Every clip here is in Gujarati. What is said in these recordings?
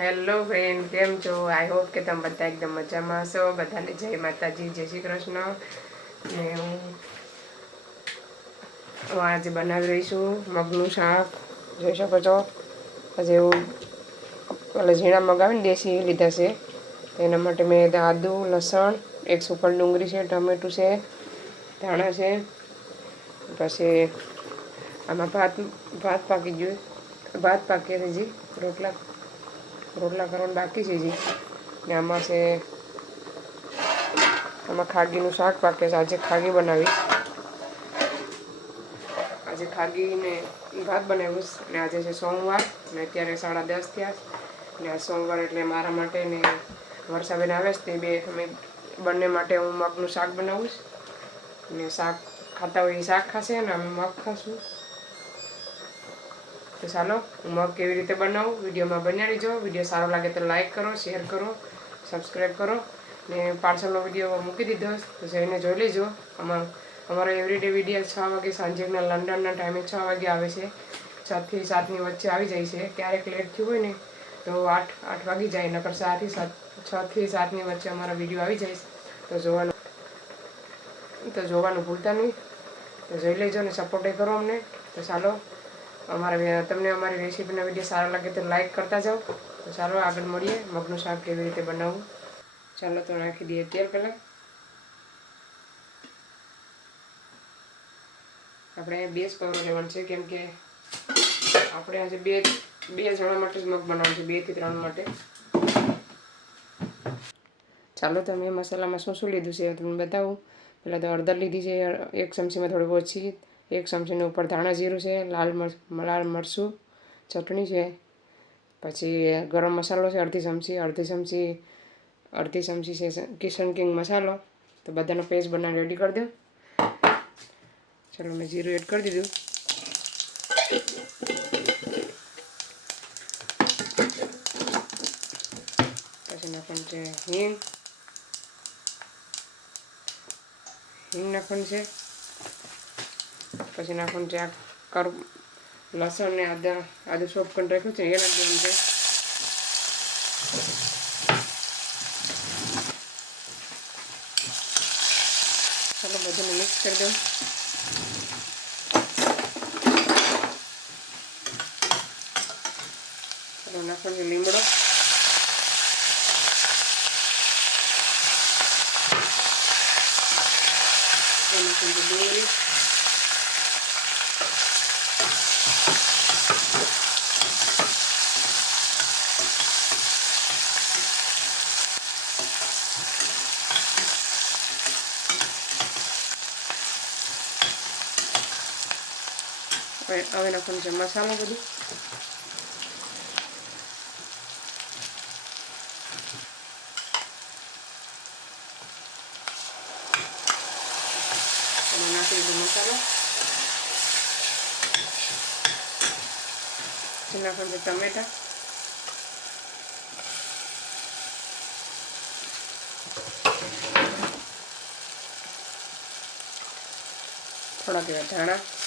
હેલો ફ્રેન્ડ, કેમ છો? આઈ હોપ કે તમે બધા એકદમ મજામાં હશો. બધાને જય માતાજી, જય શ્રી કૃષ્ણ. ને હું હું આજે બનાવી રહી છું મગનું શાક. જોઈ શકો છો? આજે હું પેલા ઝીણા મગાવીને દેશી લીધા છે. એના માટે મેં આદુ, લસણ, એક સુકલ ડુંગળી છે, ટમેટું છે, ધાણા છે. પછી આમાં ભાત ભાત પાકી ગયું. ભાત પાકી જી રોટલા. રોટલા કરવાનું બાકી છે જી ને આમાં છે, આમાં ખાગીનું શાક પાકે છે. આજે ખાગી બનાવીશ. આજે ખાગીને ભાત બનાવીશ. ને આજે છે સોમવાર. ને અત્યારે સાડા દસ થયા ને આ સોમવાર એટલે મારા માટે ને વર્ષાબેન આવે છે તે બે. અમે બંને માટે હું મગનું શાક બનાવીશ ને શાક ખાતા હોય એ શાક ખાશે અને અમે મગ ખાશું. તો ચાલો, હું મગ કેવી રીતે બનાવું? વિડીયોમાં બન્યા રહીજો. વીડિયો સારો લાગે તો લાઈક કરો શેર કરો સબસ્ક્રાઈબ કરો. ને પાર્સલનો વીડિયો મૂકી દીધો તો જઈને જોઈ લેજો. અમારો અમારો એવરીડે વીડિયો છ વાગે સાંજેના લંડનના ટાઈમે છ વાગે આવે છે. છથી સાતની વચ્ચે આવી જાય છે. ક્યારેક લેટ થયું હોય ને, તો આઠ આઠ વાગી જાય. નકર સાતથી સાત, છથી સાતની વચ્ચે અમારા વીડિયો આવી જાય તો જોવાનું તો જોવાનું ભૂલતા નહીં. તો જોઈ લેજો ને સપોર્ટે કરો અમને. તો ચાલો અમારા તમને અમારી રેસીપીનો વીડિયો સારા લાગે તો લાઇક કરતા જાઓ. તો ચાલો આગળ મળીએ મગનું શાક કેવી રીતે બનાવવું. ચાલો તો નાખી દઈએ તેલ પહેલાં. આપણે બે જ લેવાનું છે, કેમ કે આપણે આજે બે બે જણા માટે જ મગ બનાવવાનું છે બેથી ત્રણ માટે. ચાલો તો મેં મસાલામાં શું શું લીધું છે તમને બતાવું. પહેલાં તો હળદર લીધી છે, એક ચમચીમાં થોડી ઓછી એક ચમચીની ઉપર ધાણા જીરું છે, લાલ મર લાલ મરચું, ચટણી છે, પછી ગરમ મસાલો છે, અડધી ચમચી અડધી ચમચી અડધી ચમચી છે, કિશન કિંગ મસાલો. તો બધાનો પેસ્ટ બનાવી રેડી કરી દો. ચાલો, મેં જીરું એડ કરી દીધું. પછી નાખવાનું છે હિંગ. હિંગ નાખવાનું છે. પછી નાખવાનું છે આ કર, લસણ ને આદા, આદુ સોપ કરીને રાખ્યું છે એ નાખી દેવાનું છે. ચાલો બધું મિક્સ કરી દઉં. ચાલો નાખવાનું છે લીમડો. એમાં છે ડુંગળી હવે હવે નાખવાનું છે મસાલો બધું એમાં નાખી દીધો મસાલો પછી નાખવાનું છે ટમેટા થોડાક એવા ધાણા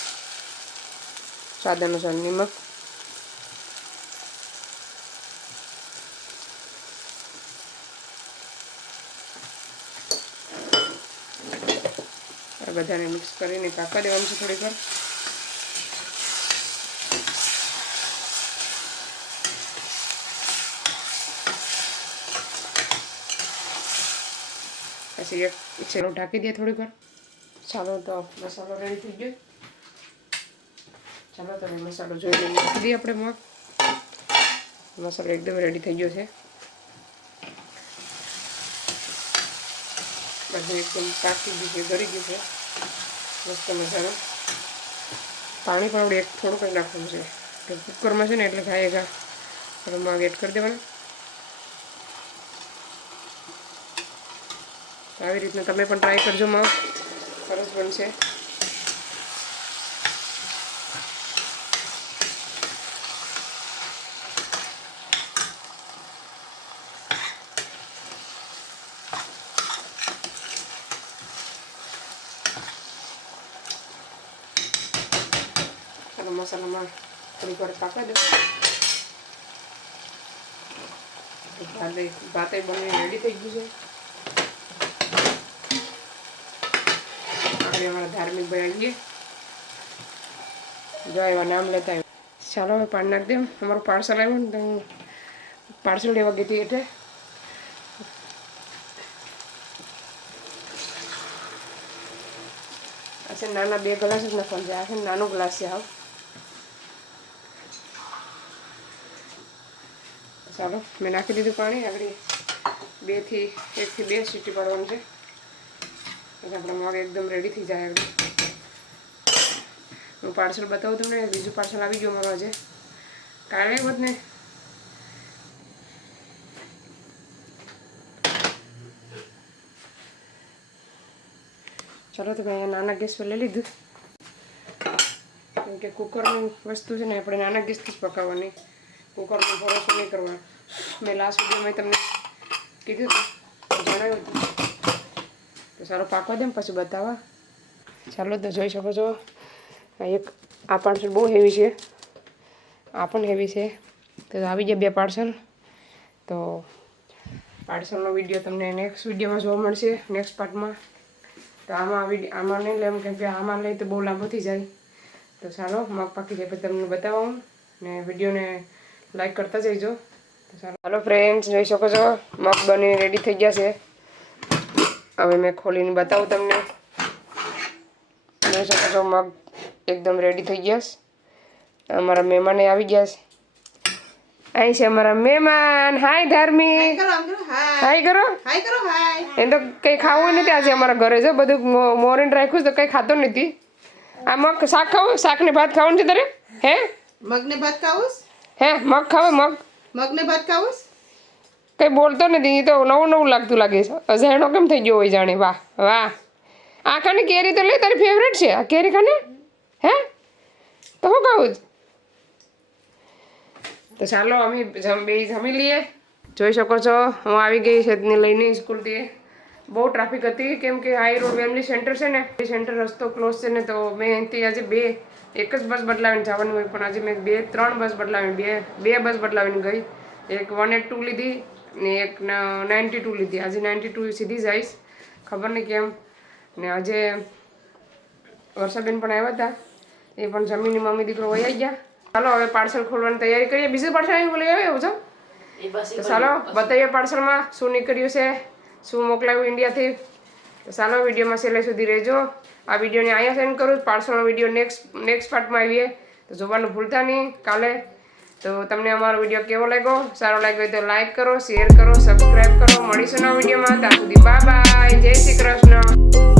સ્વાદ અનુસાર નિમક આ બધાને મિક્સ કરીને પાકવા દેવાનું છે થોડીક વાર પછી એક છેલ્લો ઢાંકી દે થોડીક વાર ચાલો તો મસાલો રેડી થઈ ગયો ચાલો તમે મસાલો જોઈ લઈએ. નાખી આપણે મગ. મસાલો એકદમ રેડી થઈ ગયો છે. બધું એકદમ પાકી ગયું છે ગરી ગયું છે. મસ્ત મસાલો પાણી પણ આપણે એક થોડુંક જ નાખવાનું છે. એટલે કુકરમાં છે ને એટલે ખાઈ ગા આપણે મગ એડ કરી દેવાના. આવી રીતના તમે પણ ટ્રાય કરજો માં સરસ બનશે. મસાલામાં થોડીક વાર પાકવા દો ભાતે ભાતે બની રેડી થઈ ગયું છે આપણે અમારા ધાર્મિક ભાઈ આવીએ જો એવા નામ લેતા. ચાલો હવે પાણી નાખી દઉં અમારું પાર્સલ આવ્યું ને તો હું પાર્સલ લેવા ગઈ હતી એટલે આ છે નાના બે ગ્લાસ જ નાખવાનું છે આ છે નાનો ગ્લાસ છે આવ ચાલો, મેં નાખી દીધું પાણી. આગળ બેથી એકથી બે સીટી પાડવાનું છે. એટલે મગ એકદમ રેડી થઈ જાય હું પાર્સલ બતાવું તમને, બીજું પાર્સલ આવી ગયું મારું આજે. કાલે હોત ને. ચલો, તો મેં અહીંયા નાના ગેસ પર લઈ લીધું. કેમ કે કુકરની વસ્તુ છે ને, આપણે નાના ગેસથી જ પકાવવાની. કુકરનો ભરોસો નહીં કરવાનો. મેં લાસ્ટ વિડીયોમાં તમને કીધું હતું. જણાવ્યું હતું. તો સારો પાકવા દે ને પછી બતાવવા. ચાલો તો જોઈ શકો છો. એક આ પાર્સલ બહુ હેવી છે. આ પણ હેવી છે. તો આવી જાય બે પાર્સલ તો પાર્સલનો વીડિયો તમને નેક્સ્ટ વિડીયોમાં જોવા મળશે. નેક્સ્ટ પાર્ટમાં તો આમાં વીડિયો આમાં નહીં લેમ કેમ કે આમાં લઈ તો બહુ લાંબો થઈ જાય. તો ચાલો, મગ પાકી જાય. પછી તમને બતાવું. ને વિડીયોને લાઈક કરતા જઈજો. હાલો ફ્રેન્ડ્સ જોઈ શકો છો મગ બની રેડી થઈ ગયા છે. હવે મેં ખોલીને બતાવું તમને. જોઈ શકો છો મગ એકદમ રેડી થઈ ગયા છે. અમારા મહેમાને આવી ગયા છે. અહીં છે અમારા મહેમાન. હાય ધાર્મિક હાય કરો હાય કરો. એમ તો કંઈ ખાવું નથી આજે અમારા ઘરે છે બધું મોરીને રાખ્યું તો કંઈ ખાતો નથી. આ મગ શાક ખાવું? શાક ને ભાત ખાવાનું છે તારે? હે? મગને ભાત ખાવુંસ હે મગ ખાવે મગ. મગને ભાત ખાવુંસ? કંઈ બોલતો નથી એ તો નવું નવું લાગતું લાગે છે. અજાણો કેમ થઈ ગયો હોય જાણે? વાહ વાહ. આ ખાને કેરી તો લે તારી ફેવરેટ છે. આ કેરી ખાને? હે? તો હું કહું તો ચાલો અમે જમ બે જમી લઈએ. જોઈ શકો છો હું આવી ગઈ છે લઈને સ્કૂલથી બહુ ટ્રાફિક હતી કેમ કે હાઈ રોડ વેમલી સેન્ટર છે ને એ સેન્ટર રસ્તો ક્લોઝ છે ને તો મેં અહીંથી આજે બે એક જ બસ બદલાવીને જવાનું હોય પણ આજે મેં બે ત્રણ બસ બદલાવીને બે બે બસ બદલાવીને ગઈ. એક વન એટ ટુ લીધી ને એક નાઇન્ટી ટુ લીધી. આજે નાઇન્ટી ટુ સીધી જઈશ ખબર નહીં કેમ. ને આજે વર્ષાબેન પણ આવ્યા હતા એ પણ જમીનની મમ્મી દીકરો વહી ગયા. ચાલો હવે પાર્સલ ખોલવાની તૈયારી કરીએ. બીજું પાર્સલ લઈ આવ્યો છો? તો ચાલો બતાવીએ પાર્સલમાં શું નીકળ્યું છે. શું મોકલાયું ઇન્ડિયાથી? તો સાનો વિડીયોમાં છેલ્લે સુધી રહેજો. આ વિડીયોને અહીંયા સેન્ડ કરું પાર્સોનો વીડિયો નેક્સ્ટ નેક્સ્ટ પાર્ટમાં આવીએ. તો જોવાનું ભૂલતા નહીં કાલે. તો તમને અમારો વીડિયો કેવો લાગ્યો? સારો લાગ્યો હોય તો લાઇક કરો શેર કરો સબસ્ક્રાઈબ કરો. મળીશું નવા વિડીયોમાં. ત્યાં સુધી બાય બાય જય શ્રી કૃષ્ણ.